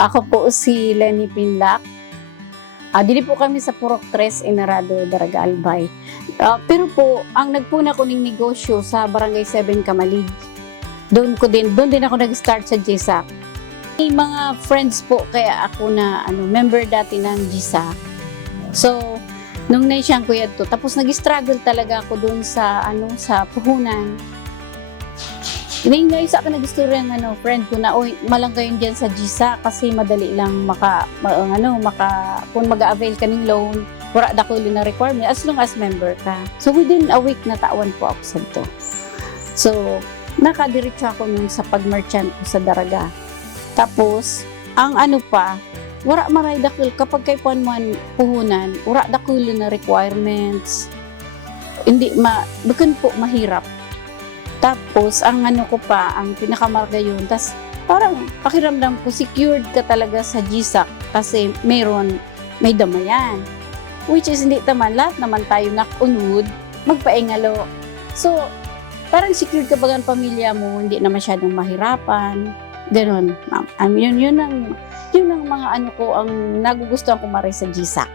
Ako po si Lenny Pinlac. Dili po kami sa Purok 3, Enarado, Daraga, Albay. Pero po, ang nagpuna ko ng negosyo sa Barangay 7, Kamalig. Doon din ako nag-start sa GSAC. May mga friends po kaya ako na member dati ng GSAC. So, nung naisiyang ko yan to, tapos nag-struggle talaga ako doon sa sa puhunan. Ngayon sa akin nag-istorya ng friend ko na, oy, malang kayo dyan sa GSA kasi madali lang kung mag-avail ka ng loan, wala na ko na requirement as long as member ka. So within a week natawan po ako sa ito. So, nakadiretso ako nun sa pag-merchant ko sa Daraga. Tapos, ang wala maray dakil kapag kay puan puhunan, wala dakil na requirements. Bukan po mahirap. Tapos, ang ang pinakamarga yun, tas parang pakiramdam ko, secured ka talaga sa GSAC kasi may damayan. Which is hindi naman, lahat naman tayo nakunod, magpaingalo. So, parang secured ka bagang pamilya mo, hindi na masyadong mahirapan. Ganon, ma'am. Yun ang mga ang nagugustuhan ko maray sa GSAC.